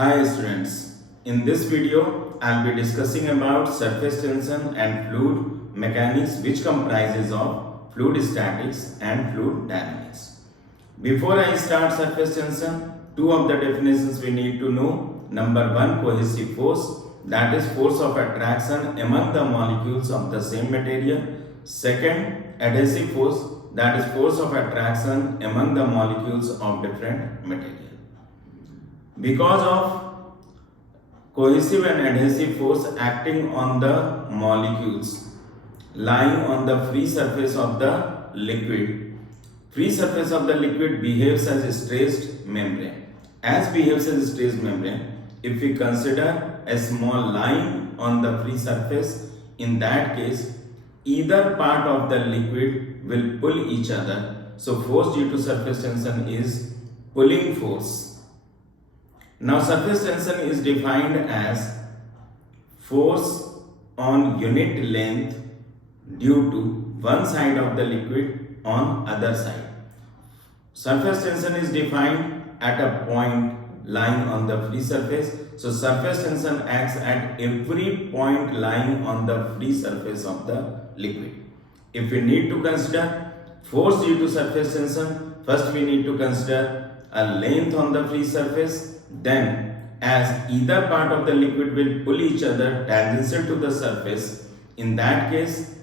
Hi students, in this video I will be discussing about surface tension and fluid mechanics which comprises of fluid statics and fluid dynamics. Before I start surface tension, two of the definitions we need to know. Number one, cohesive force, that is force of attraction among the molecules of the same material. Second, adhesive force, that is force of attraction among the molecules of different material. Because of cohesive and adhesive force acting on the molecules lying on the free surface of the liquid, free surface of the liquid behaves as a stressed membrane. As behaves as a stressed membrane, if we consider a small line on the free surface, in that case, either part of the liquid will pull each other. So force due to surface tension is pulling force. Now surface tension is defined as force on unit length due to one side of the liquid on other side. Surface tension is defined at a point lying on the free surface. So surface tension acts at every point lying on the free surface of the liquid. If we need to consider force due to surface tension, first we need to consider a length on the free surface. Then, as either part of the liquid will pull each other tangential to the surface, in that case,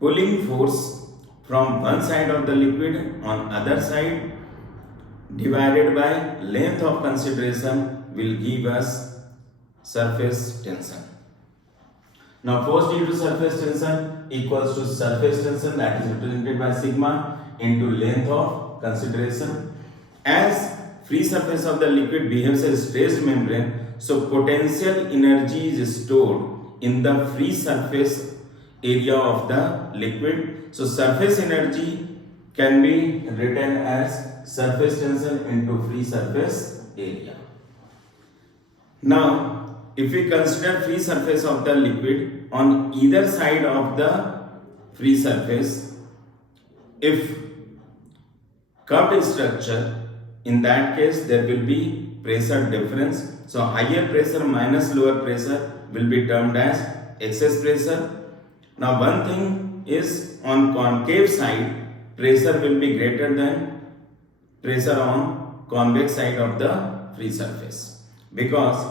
pulling force from one side of the liquid on other side divided by length of consideration will give us surface tension. Now, force due to surface tension equals to surface tension, that is represented by sigma into length of consideration. As free surface of the liquid behaves as stressed membrane, so potential energy is stored in the free surface area of the liquid. So surface energy can be written as surface tension into free surface area. Now, if we consider free surface of the liquid on either side of the free surface, if curved structure, in that case there will be pressure difference. So higher pressure minus lower pressure will be termed as excess pressure. Now one thing is, on concave side pressure will be greater than pressure on convex side of the free surface, because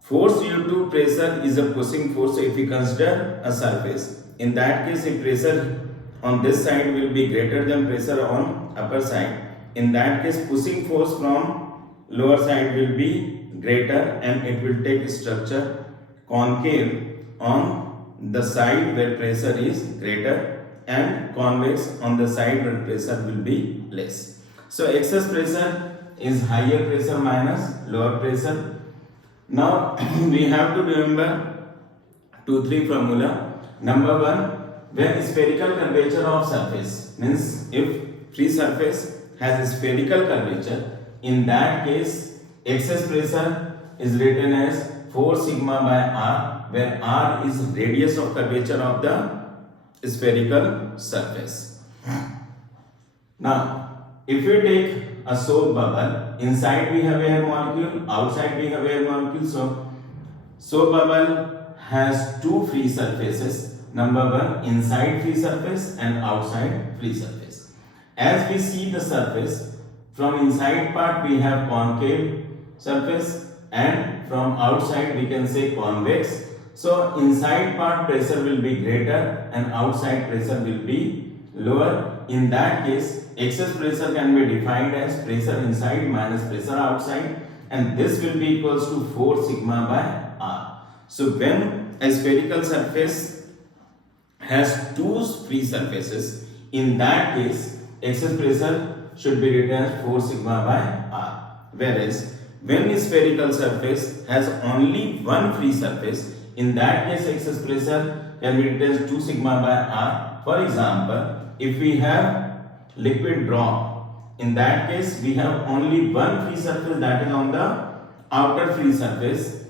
force due to pressure is a pushing force. So if we consider a surface, in that case if pressure on this side will be greater than pressure on upper side, in that case pushing force from lower side will be greater and it will take structure concave on the side where pressure is greater and convex on the side where pressure will be less. So excess pressure is higher pressure minus lower pressure. Now we have to remember 2-3 formula. Number one, when spherical curvature of surface, means if free surface has a spherical curvature, in that case excess pressure is written as 4 sigma by r, where r is radius of curvature of the spherical surface. Now if we take a soap bubble, inside we have air molecule, outside we have air molecule. So soap bubble has two free surfaces. Number one, inside free surface and outside free surface. As we see the surface, from inside part we have concave surface and from outside we can say convex. So inside part pressure will be greater and outside pressure will be lower. In that case, excess pressure can be defined as pressure inside minus pressure outside, and this will be equals to 4 sigma by r. So when a spherical surface has two free surfaces, in that case excess pressure should be written as 4 sigma by r. Whereas when a spherical surface has only one free surface, in that case excess pressure can be written as 2 sigma by r. For example, if we have liquid drop, in that case we have only one free surface, that is on the outer free surface.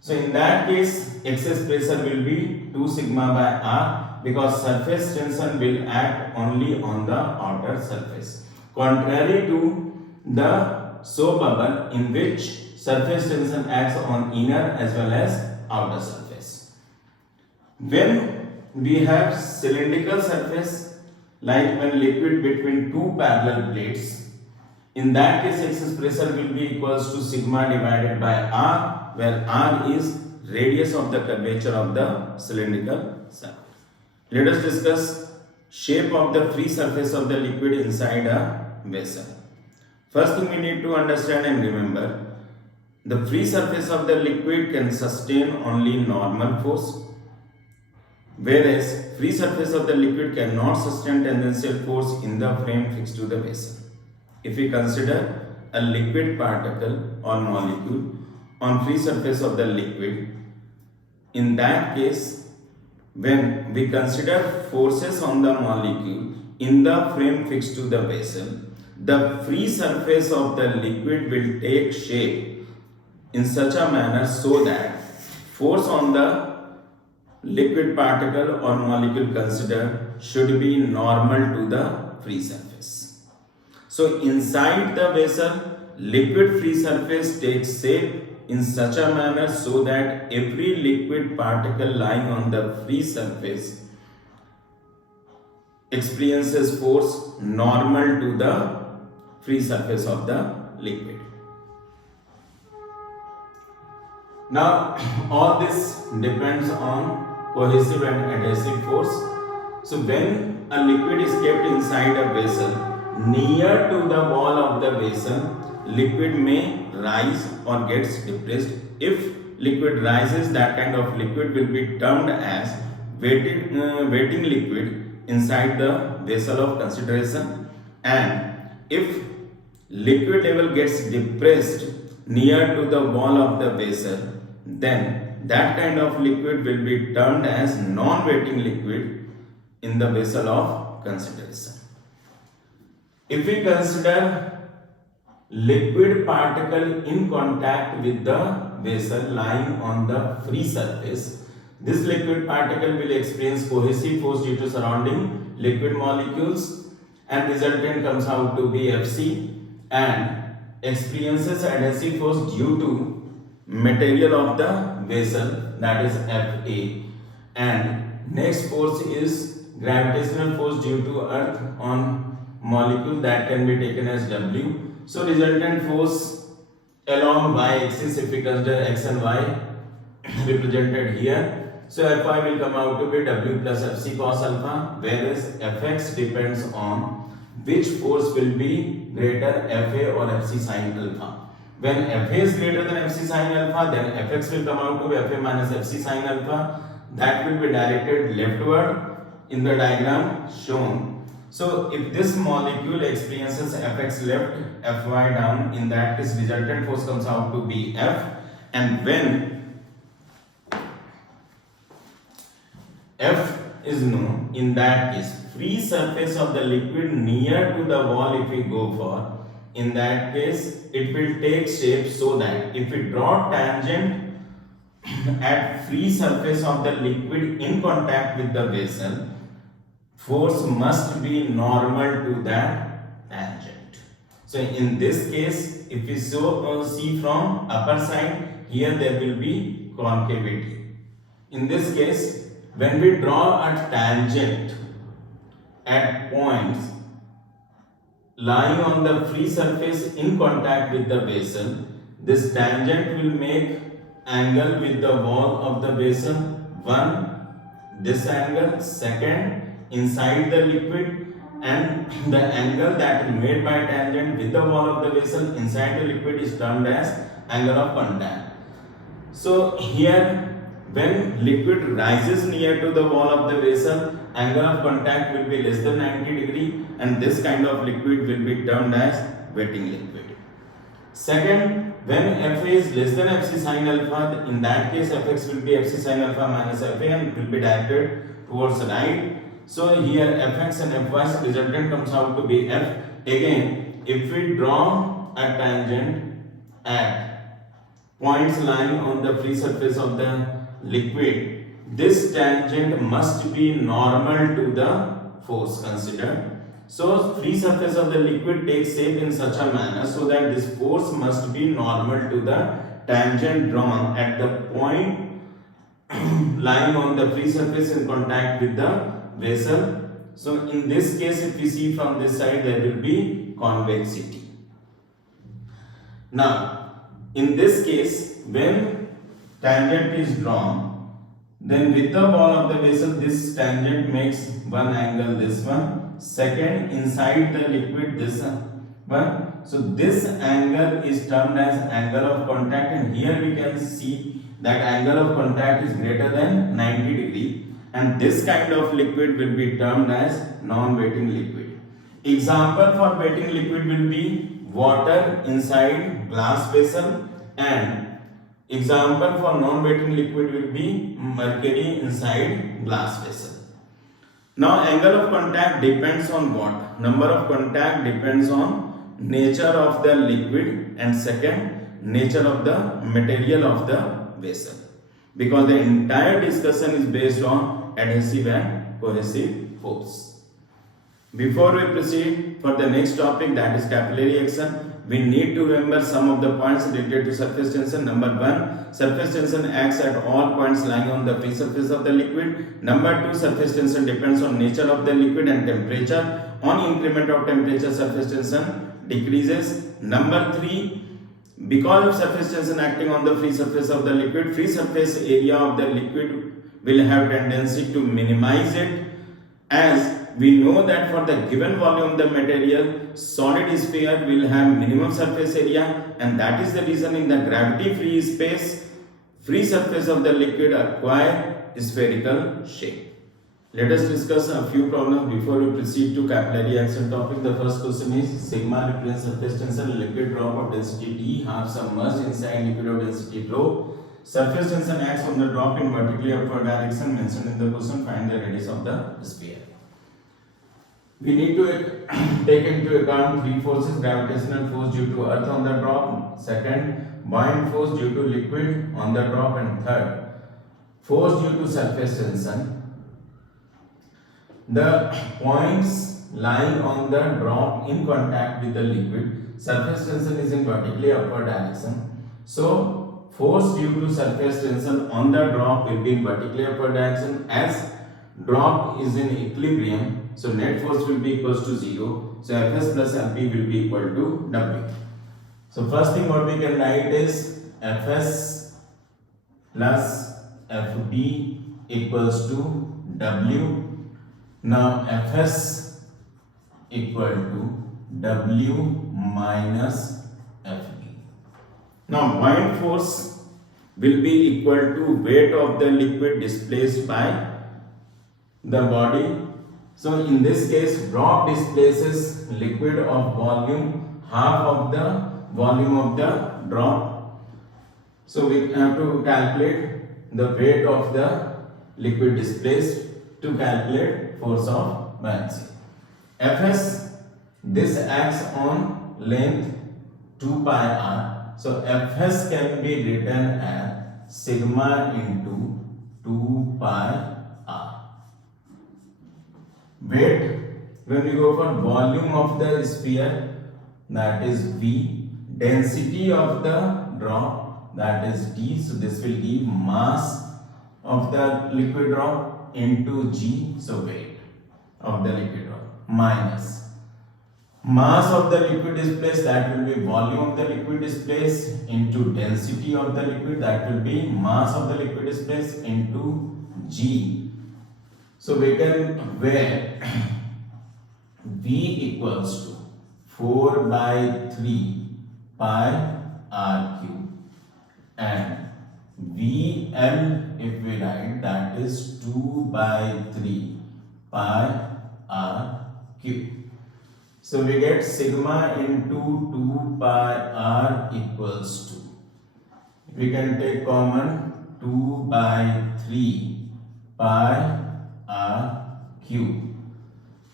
So in that case excess pressure will be 2 sigma by r, because surface tension will act only on the outer surface, contrary to the soap bubble in which surface tension acts on inner as well as outer surface. When we have cylindrical surface, like when liquid between two parallel plates, in that case excess pressure will be equals to sigma divided by r, where r is radius of the curvature of the cylindrical surface. Let us discuss shape of the free surface of the liquid inside a vessel. First thing we need to understand and remember, the free surface of the liquid can sustain only normal force, whereas free surface of the liquid cannot sustain tangential force in the frame fixed to the vessel. If we consider a liquid particle or molecule on free surface of the liquid, in that case, when we consider forces on the molecule in the frame fixed to the vessel, the free surface of the liquid will take shape in such a manner so that force on the liquid particle or molecule considered should be normal to the free surface. So inside the vessel, liquid free surface takes shape in such a manner so that every liquid particle lying on the free surface experiences force normal to the free surface of the liquid. Now all this depends on cohesive and adhesive force. So when a liquid is kept inside a vessel, near to the wall of the vessel, liquid may rise or gets depressed. If liquid rises, that kind of liquid will be termed as wetting liquid inside the vessel of consideration. And if liquid level gets depressed near to the wall of the vessel, then that kind of liquid will be termed as non-wetting liquid in the vessel of consideration. If we consider liquid particle in contact with the vessel lying on the free surface, this liquid particle will experience cohesive force due to surrounding liquid molecules, and resultant comes out to be Fc, and experiences adhesive force due to material of the vessel, that is Fa, and next force is gravitational force due to earth on molecule, that can be taken as W. So resultant force along y-axis, if we consider x and y represented here, so Fi will come out to be W plus Fc cos alpha, whereas Fx depends on which force will be greater, Fa or Fc sin alpha. When Fa is greater than Fc sin alpha, then Fx will come out to be Fa minus Fc sin alpha. That will be directed leftward in the diagram shown. So if this molecule experiences Fx left, Fy down, in that case resultant force comes out to be F. And when F is known, in that case free surface of the liquid near to the wall, if we go for, in that case it will take shape so that if we draw tangent at free surface of the liquid in contact with the vessel, force must be normal to that tangent. So in this case, if we see from upper side, here there will be concavity. In this case, when we draw a tangent at points lying on the free surface in contact with the vessel, this tangent will make angle with the wall of the vessel. One, this angle. Second, inside the liquid, and the angle that is made by tangent with the wall of the vessel inside the liquid is termed as angle of contact. So here, when liquid rises near to the wall of the vessel, angle of contact will be less than 90 degree, and this kind of liquid will be termed as wetting liquid. Second, when Fa is less than Fc sin alpha, in that case Fx will be Fc sin alpha minus Fa, and it will be directed towards the right. So here Fx and Fy's resultant comes out to be F. Again, if we draw a tangent at points lying on the free surface of the liquid, this tangent must be normal to the force considered. So free surface of the liquid takes shape in such a manner so that this force must be normal to the tangent drawn at the point lying on the free surface in contact with the vessel. So in this case, if we see from this side, there will be convexity. Now, in this case, when tangent is drawn, then with the wall of the vessel, this tangent makes one angle, this one. Second, inside the liquid, this one. So this angle is termed as angle of contact, and here we can see that angle of contact is greater than 90 degree, and this kind of liquid will be termed as non-wetting liquid. Example for wetting liquid will be water inside glass vessel, and example for non-wetting liquid will be mercury inside glass vessel. Now angle of contact depends on what? Number of contact depends on nature of the liquid, and second, nature of the material of the vessel, because the entire discussion is based on adhesive and cohesive force. Before we proceed for the next topic, that is capillary action, we need to remember some of the points related to surface tension. Number 1, surface tension acts at all points lying on the free surface of the liquid. Number 2, surface tension depends on nature of the liquid and temperature. On increment of temperature, surface tension decreases. Number 3, because of surface tension acting on the free surface of the liquid, free surface area of the liquid will have tendency to minimize it, as we know that for the given volume the material, solid sphere will have minimum surface area, and that is the reason in the gravity free space, free surface of the liquid acquire spherical shape. Let us discuss a few problems before we proceed to capillary action topic. The first question is sigma represents surface tension, liquid drop of density d, half submerged inside liquid of density rho. Surface tension acts on the drop in vertically upward direction mentioned in the question. Find the radius of the sphere. We need to take into account 3 forces: gravitational force due to earth on the drop, second, buoyant force due to liquid on the drop, and third, force due to surface tension. The points lying on the drop in contact with the liquid, surface tension is in vertically upward direction. So force due to surface tension on the drop will be in vertically upward direction, as drop is in equilibrium. So net force will be equals to 0. So Fs plus Lp will be equal to W. So first thing what we can write is Fs plus Fb equals to W. Now Fs equal to W minus Fb. Now buoyant force will be equal to weight of the liquid displaced by the body. So in this case, drop displaces liquid of volume half of the volume of the drop. So we have to calculate the weight of the liquid displaced to calculate force of buoyancy. Fs, this acts on length 2 pi r. So Fs can be written as sigma into 2 pi r. Weight, when we go for volume of the sphere, that is V, density of the drop, that is D. So this will give mass of the liquid drop into G, so weight of the liquid drop, minus mass of the liquid displaced, that will be volume of the liquid displaced, into density of the liquid, that will be mass of the liquid displaced, into G. So we can weigh V equals to 4 by 3 pi r cube, and VL, if we write, that is 2 by 3 pi r cube. So we get sigma into 2 pi r equals to, we can take common, 2 by 3 pi r cube.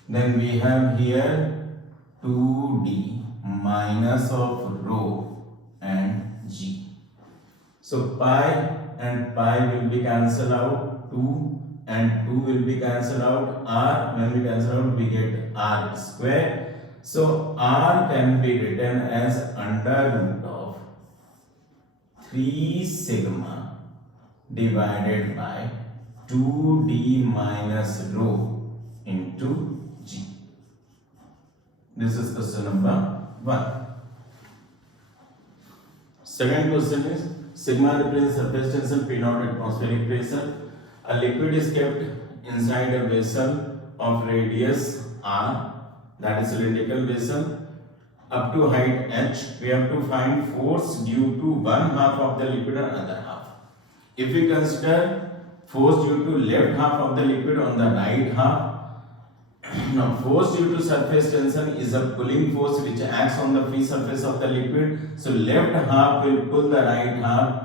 Then we have here 2d minus of rho and g. So pi and pi will be cancelled out, 2 and 2 will be cancelled out, r, when we cancel out we get r square. So r can be written as under root of 3 sigma divided by 2d minus rho into g. This is question number 1. Second question is sigma represents surface tension, P naught atmospheric pressure. A liquid is kept inside a vessel of radius r, that is cylindrical vessel, up to height h. We have to find force due to one half of the liquid and other half. If we consider force due to left half of the liquid on the right half, now force due to surface tension is a pulling force which acts on the free surface of the liquid. So left half will pull the right half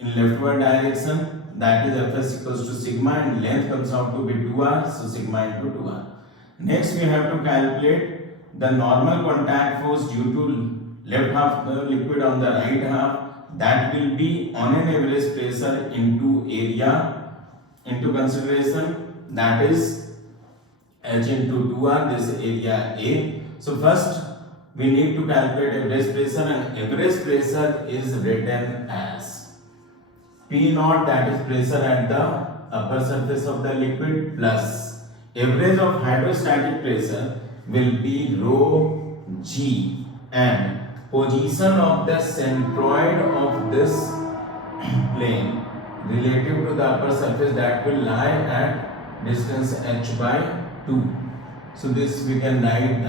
in leftward direction, that is Fs equals to sigma, and length comes out to be 2r, so sigma into 2r. Next we have to calculate the normal contact force due to left half the liquid on the right half, that will be on an average pressure into area into consideration, that is h into 2r, this area A. So first we need to calculate average pressure, and average pressure is written as P naught, that is pressure at the upper surface of the liquid, plus average of hydrostatic pressure will be rho g, and position of the centroid of this plane relative to the upper surface, that will lie at distance h by 2. So this we can write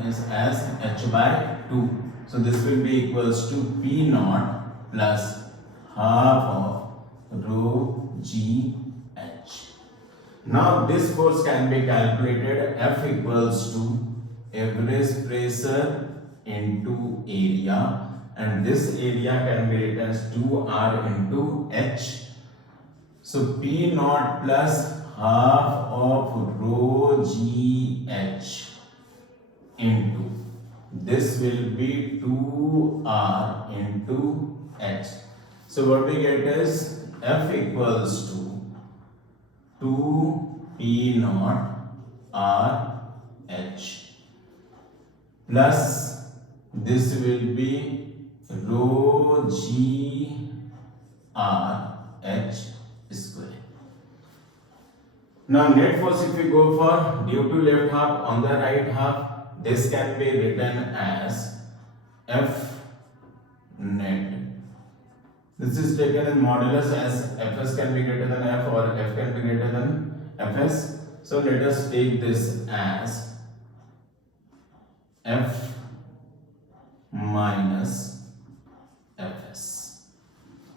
as h by 2. So this will be equals to P naught plus half of rho g h. Now this force can be calculated. F equals to average pressure into area, and this area can be written as 2r into h. So P naught plus half of rho g h into, this will be 2r into h. So what we get is F equals to 2 P naught r h plus this will be rho g r h square. Now net force, if we go for due to left half on the right half, this can be written as F net. This is taken in modulus, as Fs can be greater than F or F can be greater than Fs. So let us take this as F minus Fs.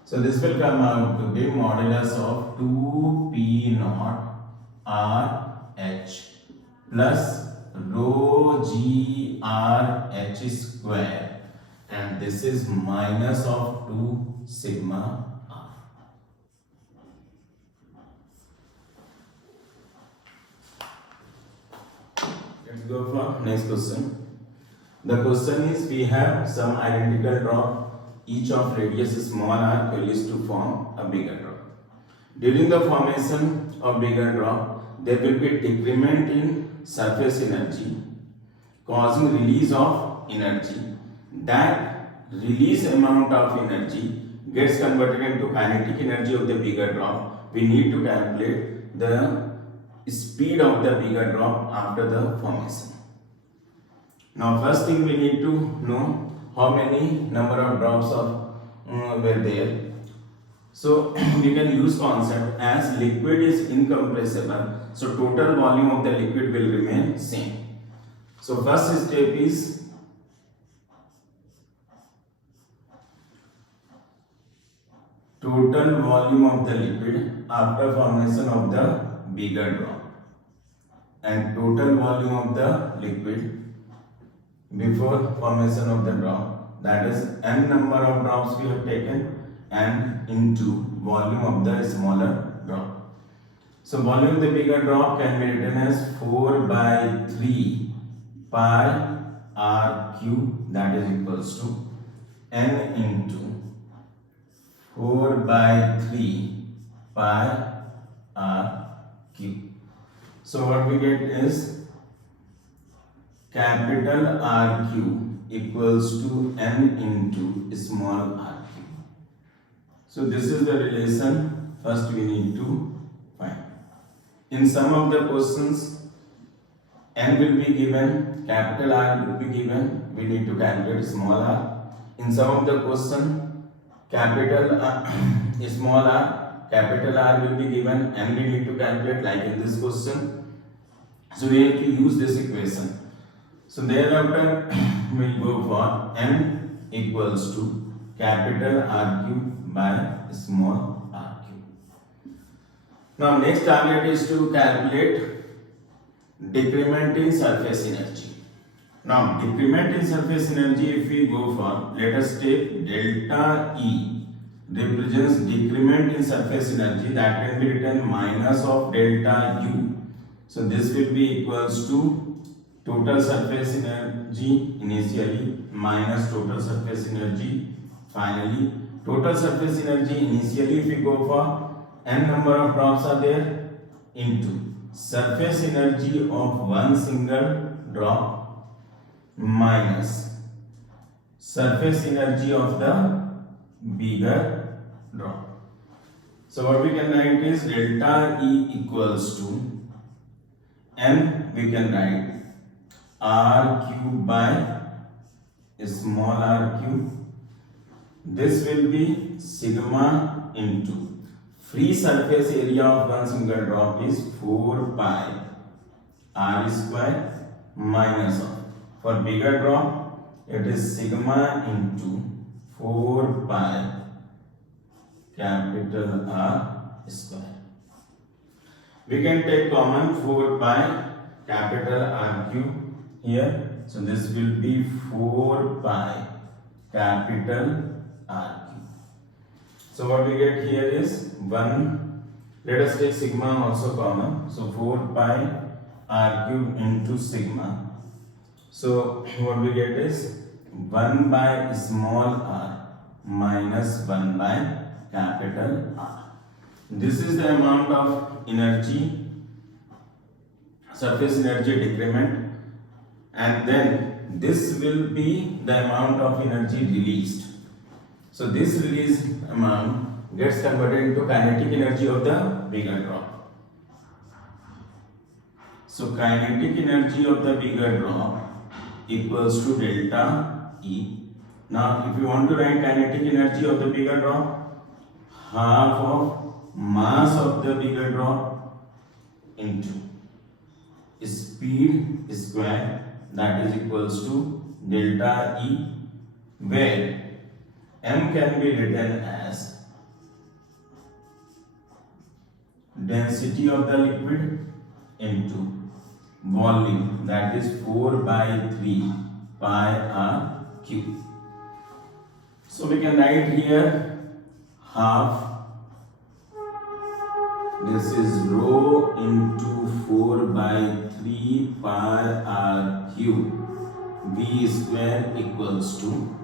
So this will come out to be modulus of 2P naught R H plus rho G R H square, and this is minus of 2 sigma R. Let's go for next question. The question is, we have some identical drop, each of radius small r used to form a bigger drop. During the formation of bigger drop, there will be decrement in surface energy, causing release of energy. That release amount of energy gets converted into kinetic energy of the bigger drop. We need to calculate the speed of the bigger drop after the formation. Now first thing we need to know how many number of drops were there. So we can use concept as liquid is incompressible, so total volume of the liquid will remain same. So first step is total volume of the liquid after formation of the bigger drop, and total volume of the liquid before formation of the drop, that is n number of drops we have taken, and into volume of the smaller drop. So volume of the bigger drop can be written as 4 by 3 pi r cube, that is equals to n into 4 by 3 pi r cube. So what we get is capital R cube equals to n into small r cube. So this is the relation first we need to find. In some of the questions, n will be given, capital R will be given, we need to calculate small r. In some of the question, capital R, small r, capital R will be given and we need to calculate, like in this question. So we have to use this equation. So thereafter we will go for n equals to capital R cube by small r cube. Now next target is to calculate decrement in surface energy. Now decrement in surface energy, if we go for, let us take delta E represents decrement in surface energy, that can be written minus of delta U. So this will be equals to total surface energy initially minus total surface energy finally. Total surface energy initially, if we go for n number of drops are there, into surface energy of one single drop minus surface energy of the bigger drop. So what we can write is delta E equals to n, we can write r cube by small r cube. This will be sigma into free surface area of one single drop is 4 pi r square minus of, for bigger drop it is sigma into 4 pi capital R square. We can take common 4 pi capital R cube here. So this will be 4 pi capital R cube. So what we get here is 1, let us take sigma also common. So 4 pi R cube into sigma. So what we get is 1 by small r minus 1 by capital R. This is the amount of energy, surface energy decrement, and then this will be the amount of energy released. So this released amount gets converted into kinetic energy of the bigger drop. So kinetic energy of the bigger drop equals to delta E. Now if you want to write kinetic energy of the bigger drop, half of mass of the bigger drop into speed square, that is equals to delta E, where m can be written as density of the liquid into volume, that is 4 by 3 pi r cube. So we can write here half, this is rho into 4 by 3 pi r cube v square equals to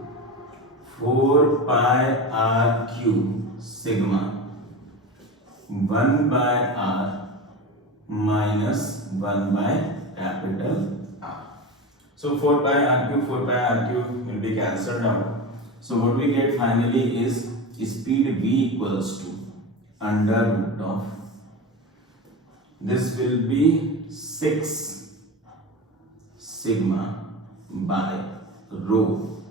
4 pi r cube sigma 1 by r minus 1 by capital R. So 4 pi r cube will be cancelled out. So what we get finally is speed v equals to under root of, this will be 6 sigma by rho,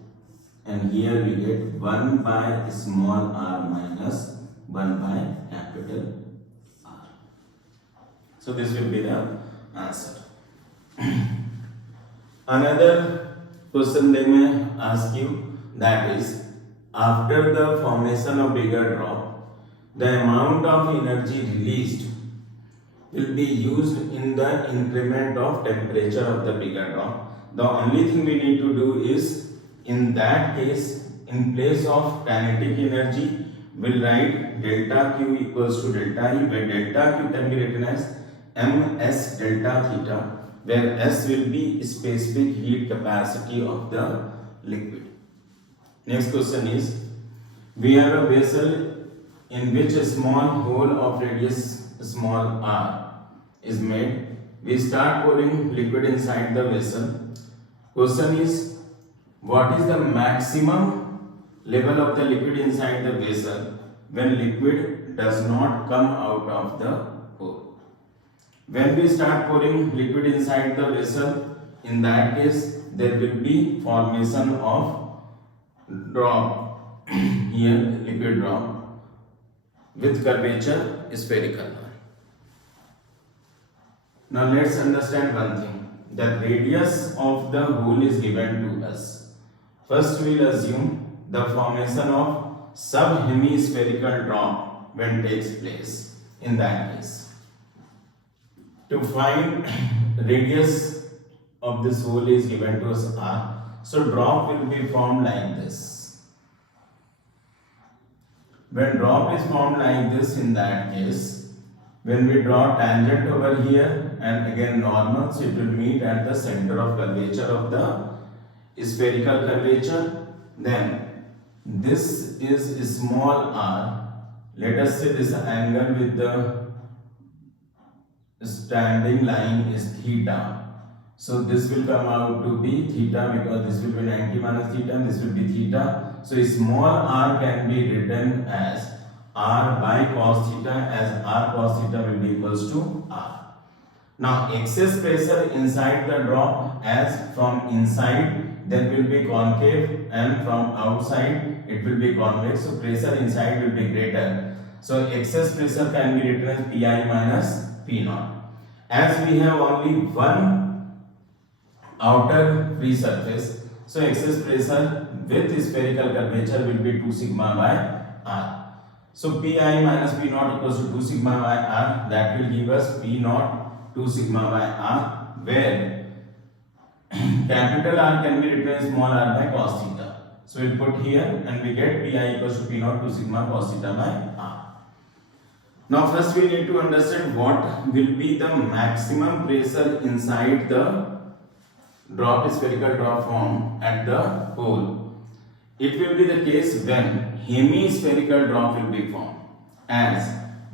and here we get 1 by small r minus 1 by capital R. So this will be the answer. Another question they may ask you, that is, after the formation of bigger drop, the amount of energy released will be used in the increment of temperature of the bigger drop. The only thing we need to do is, in that case, in place of kinetic energy, we'll write delta Q equals to delta E, where delta Q can be written as ms delta theta, where S will be specific heat capacity of the liquid. Next question is, we have a vessel in which a small hole of radius small r is made. We start pouring liquid inside the vessel. Question is, what is the maximum level of the liquid inside the vessel when liquid does not come out of the hole. When we start pouring liquid inside the vessel, in that case there will be formation of drop here, liquid drop with curvature spherical. Now let's understand one thing. The radius of the hole is given to us. First we will assume the formation of sub-hemispherical drop when takes place in that case. To find radius of this hole is given to us r. So drop will be formed like this. When drop is formed like this, in that case, when we draw tangent over here and again normal, so it will meet at the center of curvature of the spherical curvature. Then this is small r. Let us say this angle with the standing line is theta. So this will come out to be theta, because this will be 90 minus theta and this will be theta. So small r can be written as r by cos theta, as r cos theta will be equals to r. Now excess pressure inside the drop, as from inside there will be concave and from outside it will be convex. So pressure inside will be greater. So excess pressure can be written as Pi minus P naught. As we have only one outer free surface, so excess pressure with spherical curvature will be 2 sigma by r. So Pi minus P naught equals to 2 sigma by r. That will give us P naught 2 sigma by r, where capital R can be written as small r by cos theta. So we'll put here and we get Pi equals to P naught 2 sigma cos theta by r. Now first we need to understand what will be the maximum pressure inside the drop, spherical drop form at the hole. It will be the case when hemispherical drop will be formed. As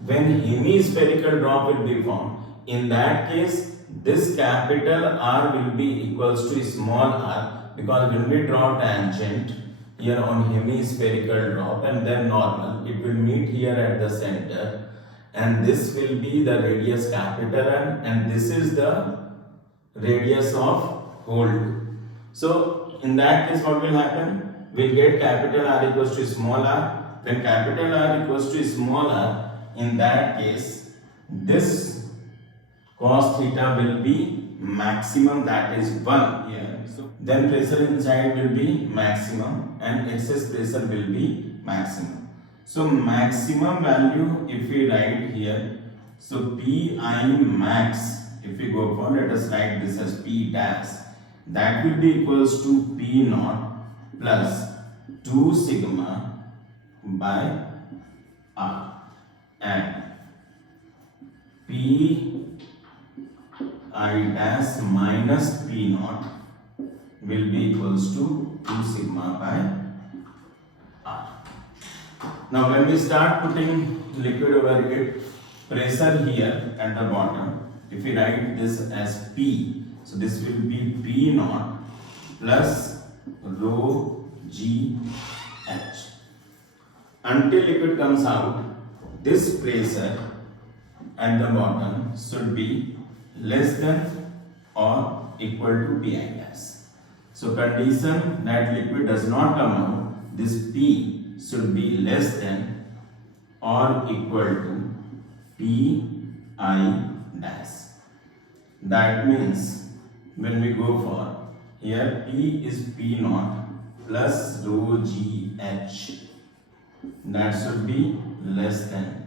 when hemispherical drop will be formed, in that case this capital R will be equals to small r, because when we draw tangent here on hemispherical drop and then normal, it will meet here at the center, and this will be the radius capital R, and this is the radius of hole. So in that case what will happen? We'll get capital R equals to small r. When capital R equals to small r, in that case this cos theta will be maximum, that is 1 here. So then pressure inside will be maximum and excess pressure will be maximum. So maximum value, if we write here, so Pi max, if we go for, let us write this as P dash, that will be equals to P naught plus 2 sigma by r, and P I dash minus P naught will be equals to 2 sigma by r. Now when we start putting liquid over it, pressure here at the bottom, if we write this as P, so this will be P naught plus rho G H. Until liquid comes out, this pressure at the bottom should be less than or equal to Pi dash. So condition that liquid does not come out, this P should be less than or equal to Pi dash. That means when we go for here, P is P naught plus rho G H, that should be less than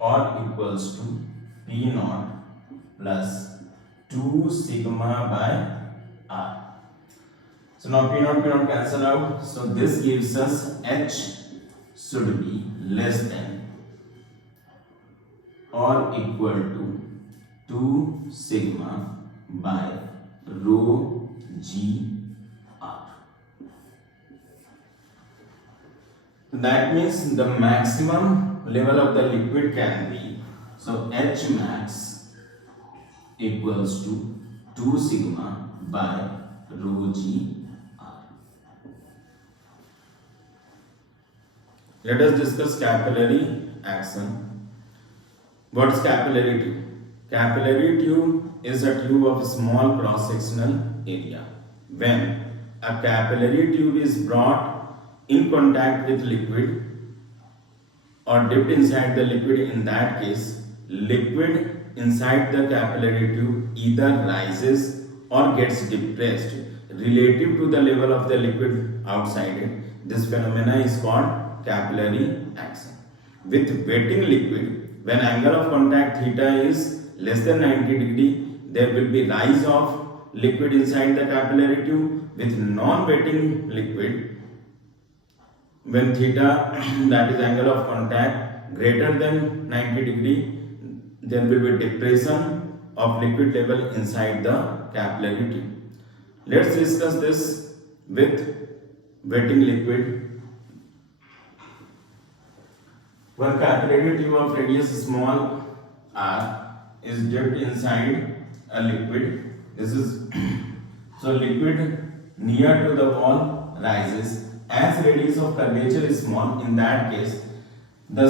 or equals to P naught plus 2 sigma by r. So now P naught cancel out. So this gives us H should be less than or equal to 2 sigma by rho G R. That means the maximum level of the liquid can be, so H max equals to 2 sigma by rho G R. Let us discuss capillary action. What is capillary tube? Capillary tube is a tube of small cross-sectional area. When a capillary tube is brought in contact with liquid or dipped inside the liquid, in that case, liquid inside the capillary tube either rises or gets depressed relative to the level of the liquid outside it. This phenomena is called capillary action. With wetting liquid, when angle of contact theta is less than 90 degree, there will be rise of liquid inside the capillary tube. With non-wetting liquid, when theta, that is angle of contact, greater than 90 degree, there will be depression of liquid level inside the capillary tube. Let's discuss this with wetting liquid. One capillary tube of radius small r is dipped inside a liquid. This is so liquid near to the wall rises. As radius of curvature is small, in that case, the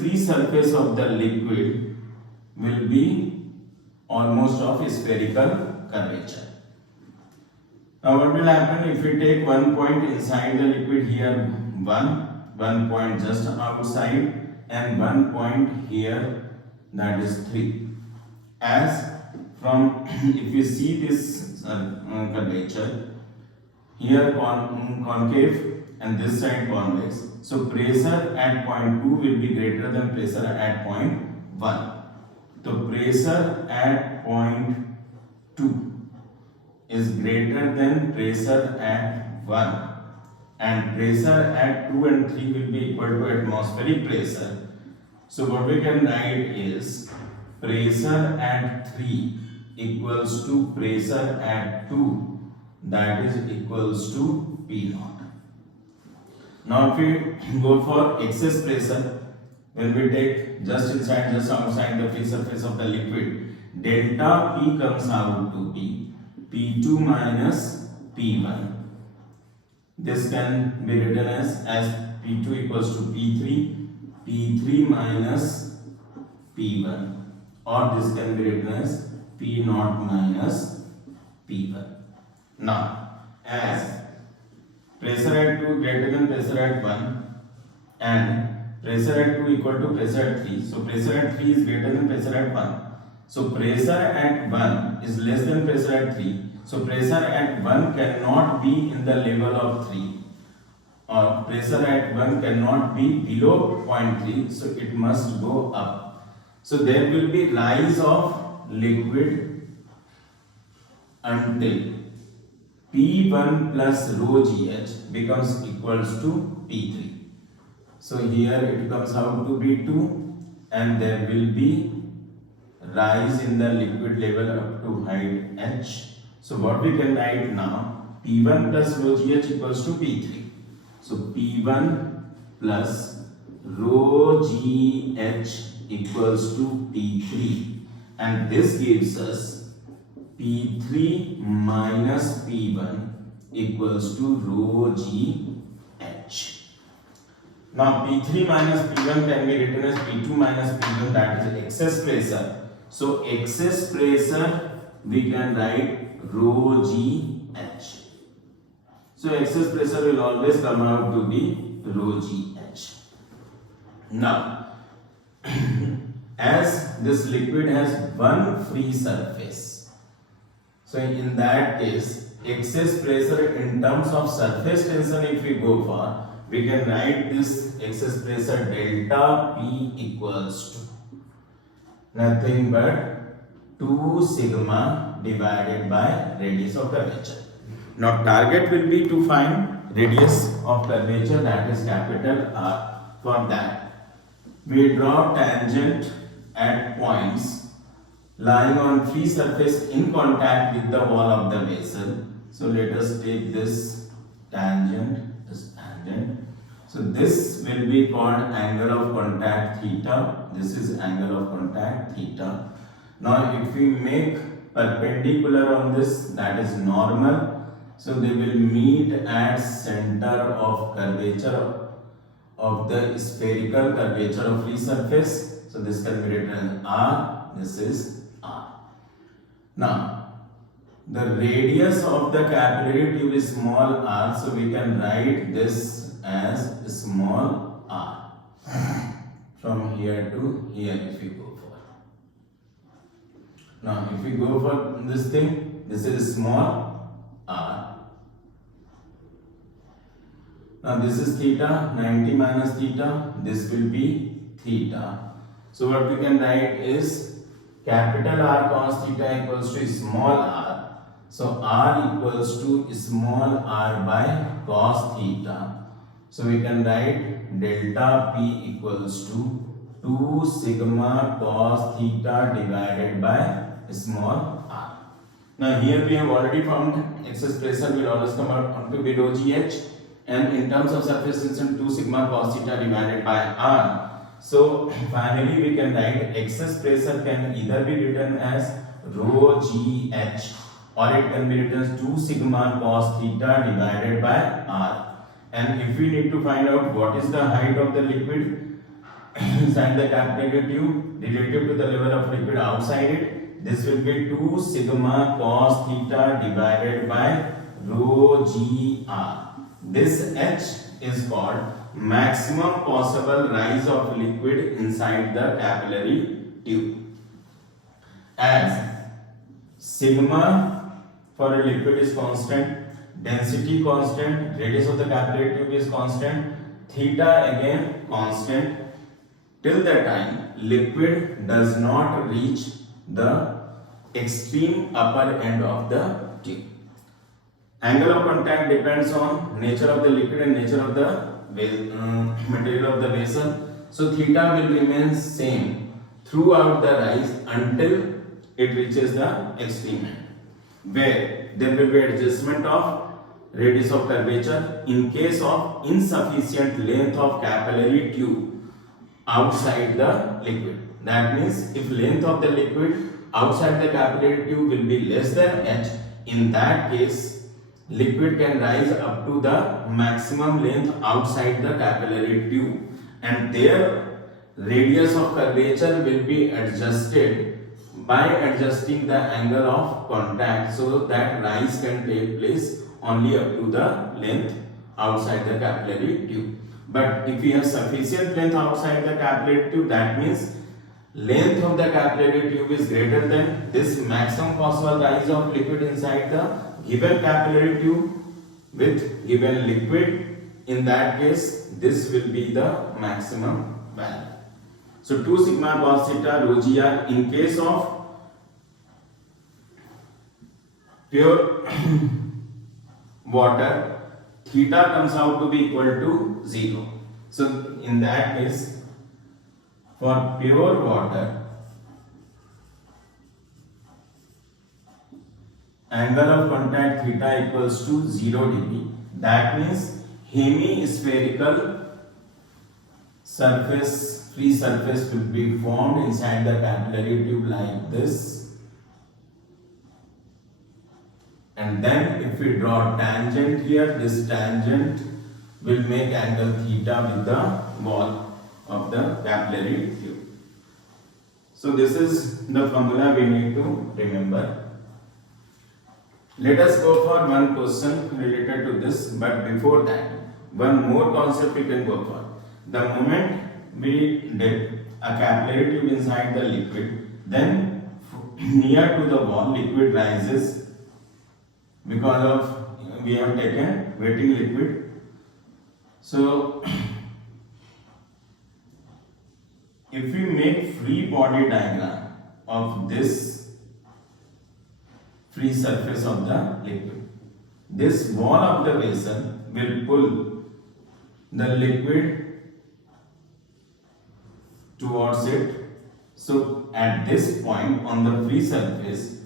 free surface of the liquid will be almost of spherical curvature. Now what will happen if we take one point inside the liquid here, one point just outside, and one point here, that is 3. As from, if you see this curvature, here concave and this side convex, so pressure at point 2 will be greater than pressure at point 1. So pressure at point 2 is greater than pressure at 1, and pressure at 2 and 3 will be equal to atmospheric pressure. So what we can write is pressure at 3 equals to pressure at 2, that is equals to P naught. Now if we go for excess pressure, when we take just inside, just outside the free surface of the liquid, delta P comes out to be P2 minus P1. This can be written as P2 equals to P3, P3 minus P1, or this can be written as P naught minus P1. Now, as pressure at 2 greater than pressure at 1 and pressure at 2 equal to pressure at 3, so pressure at 3 is greater than pressure at 1. So pressure at 1 is less than pressure at 3. So pressure at 1 cannot be in the level of 3, or pressure at 1 cannot be below 0.3, so it must go up. So there will be rise of liquid until P1 plus rho GH becomes equals to P3. So here it comes out to be 2, and there will be rise in the liquid level up to height h. So what we can write now, P1 plus rho GH equals to P3. So P1 plus rho GH equals to P3, and this gives us P3 minus P1 equals to rho GH. Now P3 minus P1 can be written as P2 minus P1, that is excess pressure. So excess pressure we can write rho GH. So excess pressure will always come out to be rho GH. Now as this liquid has one free surface, so in that case excess pressure in terms of surface tension, if we go for, we can write this excess pressure delta P equals to nothing but 2 sigma divided by radius of curvature. Now target will be to find radius of curvature, that is capital R. For that we draw tangent at points lying on free surface in contact with the wall of the vessel. So let us take this tangent. So this will be called angle of contact theta. This is angle of contact theta. Now if we make perpendicular on this, that is normal. So they will meet at center of curvature of the spherical curvature of free surface. So this can be written as R. This is R. Now, the radius of the capillary tube is small r, so we can write this as small r from here to here if we go for. Now, if we go for this thing, this is small r. Now, this is theta, 90 minus theta, this will be theta. So, what we can write is capital R cos theta equals to small r. So r equals to small r by cos theta. So we can write delta P equals to 2 sigma cos theta divided by small r. Now here we have already found excess pressure will always come out to be rho gh, and in terms of surface tension 2 sigma cos theta divided by r. So finally we can write excess pressure can either be written as rho gh, or it can be written as 2 sigma cos theta divided by r. And if we need to find out what is the height of the liquid inside the capillary tube relative to the level of liquid outside it, this will be 2 sigma cos theta divided by rho gr. This h is called maximum possible rise of liquid inside the capillary tube. As sigma for a liquid is constant, density constant, radius of the capillary tube is constant, theta again constant, till the time liquid does not reach the extreme upper end of the tube. Angle of contact depends on nature of the liquid and nature of the material of the vessel. So theta will remain same throughout the rise until it reaches the extreme end, where there will be adjustment of radius of curvature in case of insufficient length of capillary tube outside the liquid. That means if length of the liquid outside the capillary tube will be less than h, in that case liquid can rise up to the maximum length outside the capillary tube, and their radius of curvature will be adjusted by adjusting the angle of contact, so that rise can take place only up to the length outside the capillary tube. But if we have sufficient length outside the capillary tube, that means length of the capillary tube is greater than this maximum possible rise of liquid inside the given capillary tube with given liquid. In that case, this will be the maximum value. So 2 sigma cos theta rho gr. In case of pure water, theta comes out to be equal to 0. So in that case, for pure water, angle of contact theta equals to 0 degree. That means hemispherical surface, free surface will be formed inside the capillary tube like this. And then if we draw tangent here, this tangent will make angle theta with the wall of the capillary tube. So this is the formula we need to remember. Let us go for one question related to this, but before that, one more concept we can go for. The moment we dip a capillary tube inside the liquid, then near to the wall liquid rises because of we have taken wetting liquid. So if we make free body diagram of this free surface of the liquid, this wall of the vessel will pull the liquid towards it. So at this point on the free surface,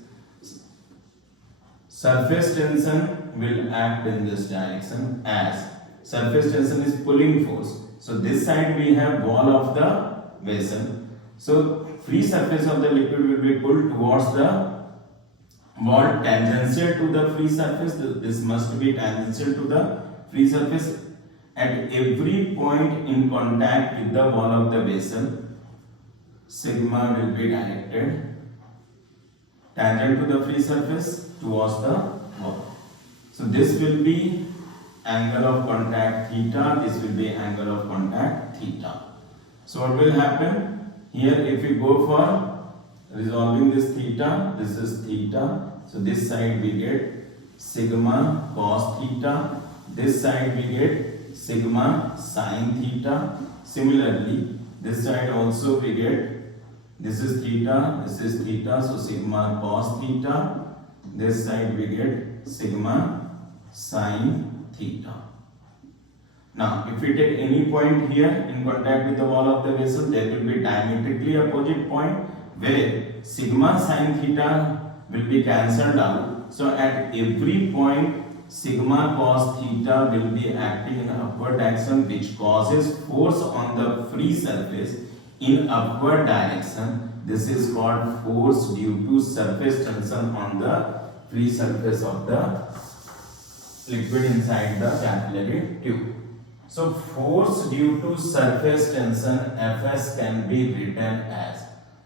surface tension will act in this direction, as surface tension is pulling force. So this side we have wall of the vessel. So free surface of the liquid will be pulled towards the wall tangential to the free surface. This must be tangential to the free surface, at every point in contact with the wall of the vessel, sigma will be directed tangent to the free surface towards the wall. So this will be angle of contact theta, this will be angle of contact theta. So what will happen here, if we go for resolving this theta, this is theta, so this side we get sigma cos theta, this side we get sigma sin theta. Similarly, this side also we get, this is theta, so sigma cos theta, this side we get sigma sin theta. Now, if we take any point here in contact with the wall of the vessel, there will be diametrically opposite point where sigma sin theta will be cancelled out. So, at every point, sigma cos theta will be acting in upward direction, which causes force on the free surface in upward direction. This is called force due to surface tension on the free surface of the liquid inside the capillary tube. So force due to surface tension Fs can be written as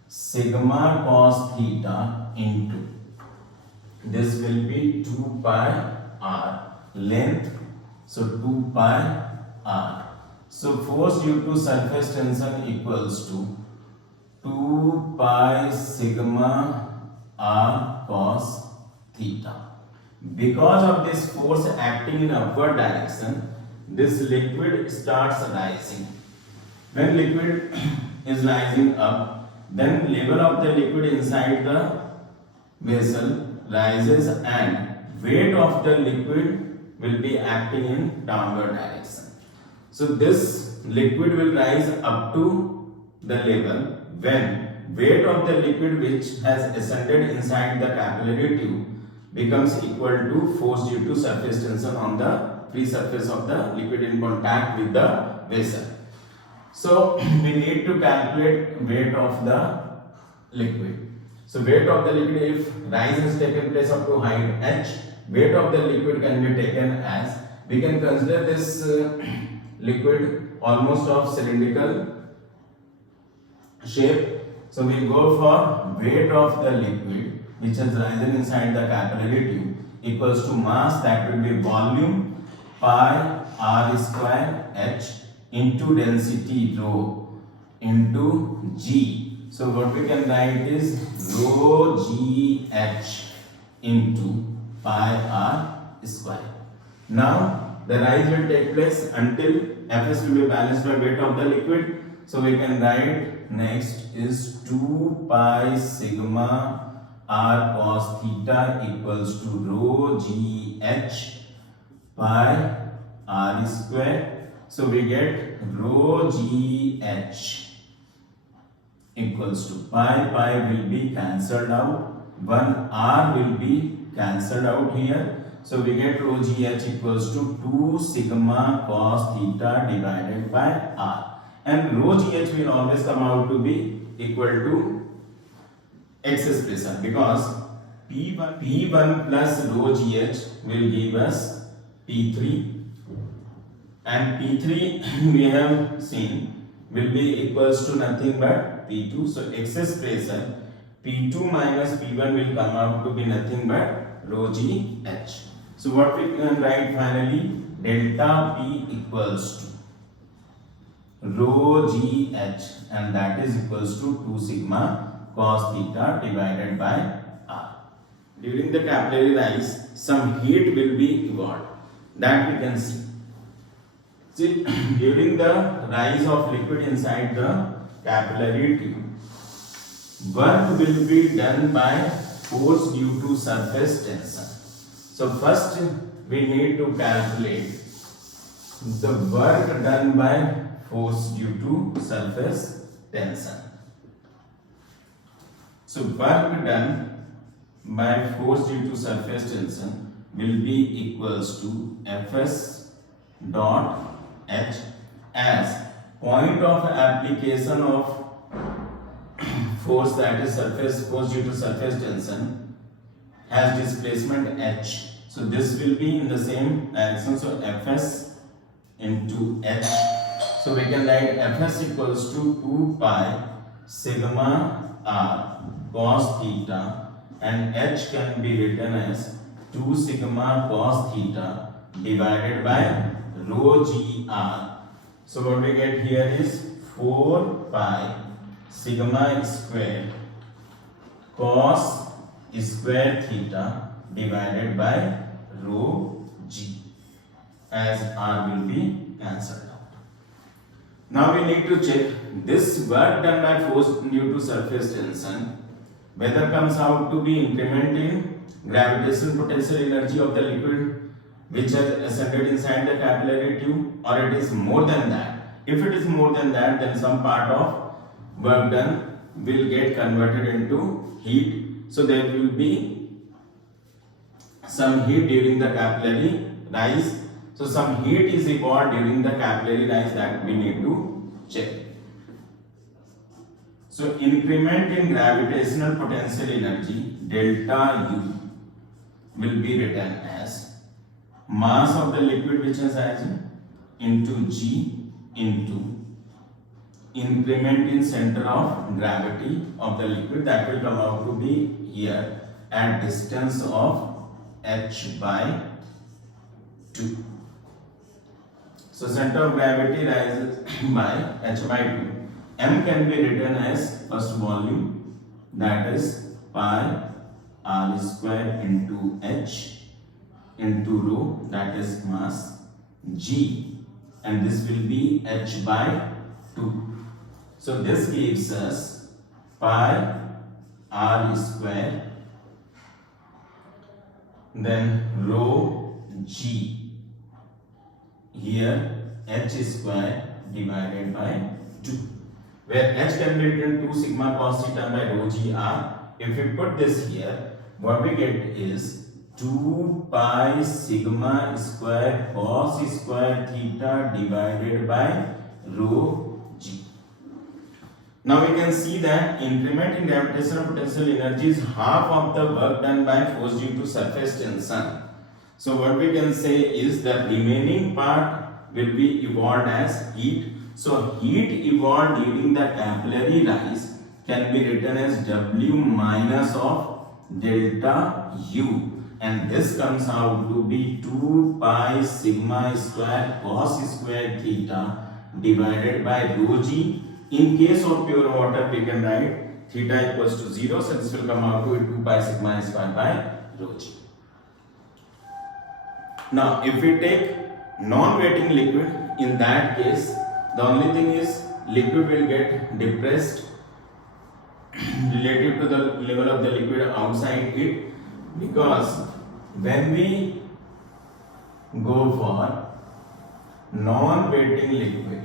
sigma cos theta into, this will be 2 pi r, length, so 2 pi r. So force due to surface tension equals to 2 pi sigma r cos theta. Because of this force acting in upward direction, this liquid starts rising. When liquid is rising up, then level of the liquid inside the vessel rises and weight of the liquid will be acting in downward direction. So this liquid will rise up to the level when weight of the liquid which has ascended inside the capillary tube becomes equal to force due to surface tension on the free surface of the liquid in contact with the vessel. So we need to calculate weight of the liquid. So weight of the liquid, if rise has taken place up to height h, weight of the liquid can be taken as, we can consider this liquid almost of cylindrical shape. So we go for weight of the liquid which has risen inside the capillary tube equals to mass, that will be volume, pi r square h into density rho into g. So what we can write is rho g h into pi r square. Now the rise will take place until Fs will be balanced by weight of the liquid. So we can write next is 2 pi sigma r cos theta equals to rho g h pi r square. So we get rho g h equals to pi will be cancelled out, 1 r will be cancelled out here. So we get rho g h equals to 2 sigma cos theta divided by r, and rho g h will always come out to be equal to excess pressure, because P1 plus rho gh will give us P3, and P3 we have seen will be equals to nothing but P2. So excess pressure P2 minus P1 will come out to be nothing but rho gh. So what we can write finally, delta P equals to rho gh, and that is equals to 2 sigma cos theta divided by r. During the capillary rise, some heat will be evolved, that we can see. See, during the rise of liquid inside the capillary tube, work will be done by force due to surface tension. So first we need to calculate the work done by force due to surface tension. So work done by force due to surface tension will be equals to Fs dot h, as point of application of force, that is surface force due to surface tension, has displacement h. So this will be in the same direction. So Fs into H. So we can write Fs equals to 2 pi sigma r cos theta, and H can be written as 2 sigma cos theta divided by rho g r. So what we get here is 4 pi sigma square cos square theta divided by rho g, as r will be cancelled out. Now we need to check this work done by force due to surface tension whether comes out to be increment in gravitational potential energy of the liquid which has ascended inside the capillary tube, or it is more than that. If it is more than that, then some part of work done will get converted into heat. So there will be some heat during the capillary rise. So some heat is evolved during the capillary rise, that we need to check. So increment in gravitational potential energy delta U will be written as mass of the liquid which is rising into G into increment in center of gravity of the liquid, that will come out to be here at distance of h by 2. So center of gravity rises by h by 2. M can be written as first volume, that is pi r square into h into rho, that is mass, g, and this will be h by 2. So this gives us pi r square, then rho g, here h square divided by 2, where h can be written 2 sigma cos theta by rho g r. If we put this here, what we get is 2 pi sigma square cos square theta divided by rho g. Now we can see that increment in gravitational potential energy is half of the work done by force due to surface tension. So what we can say is the remaining part will be evolved as heat. So heat evolved during the capillary rise can be written as W minus of delta U, and this comes out to be 2 pi sigma square cos square theta divided by rho g. In case of pure water, we can write theta equals to 0, so this will come out to 2 pi sigma square by rho g. Now if we take non-wetting liquid, in that case the only thing is liquid will get depressed relative to the level of the liquid outside it, because when we go for non-wetting liquid,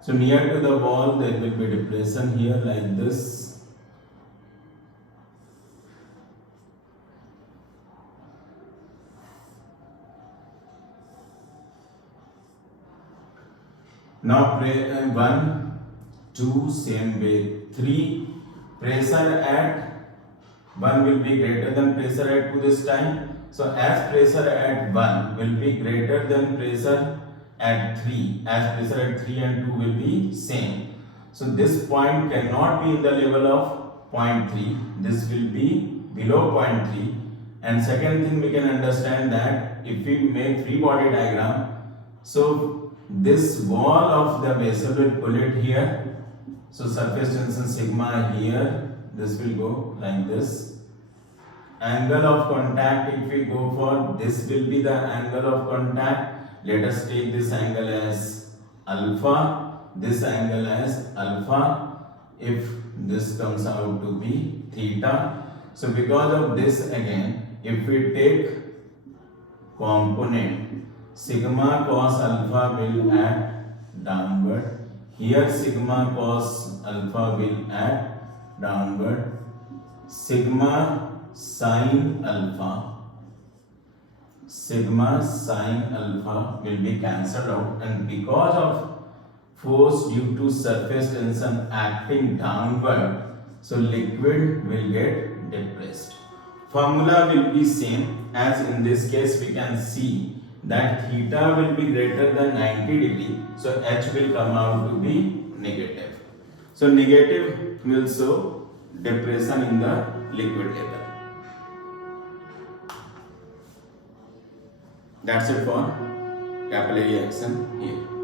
so near to the wall there will be depression here like this. Now 1, 2, same way 3, pressure at 1 will be greater than pressure at 2 this time. So as pressure at 1 will be greater than pressure at 3, as pressure at 3 and 2 will be same. So this point cannot be in the level of 0.3, this will be below 0.3. And second thing we can understand that if we make free body diagram, so this wall of the vessel will pull it here. So surface tension sigma here, this will go like this. Angle of contact, if we go for, this will be the angle of contact. Let us take this angle as alpha, this angle as alpha, if this comes out to be theta. So because of this, again, if we take component, sigma cos alpha will act downward, here sigma cos alpha will act downward, sigma sin alpha will be cancelled out, and because of force due to surface tension acting downward, so liquid will get depressed. formula will be same as in this case. We can see that theta will be greater than 90 degree, so H will come out to be negative. So negative will show depression in the liquid level. That's it for capillary action here.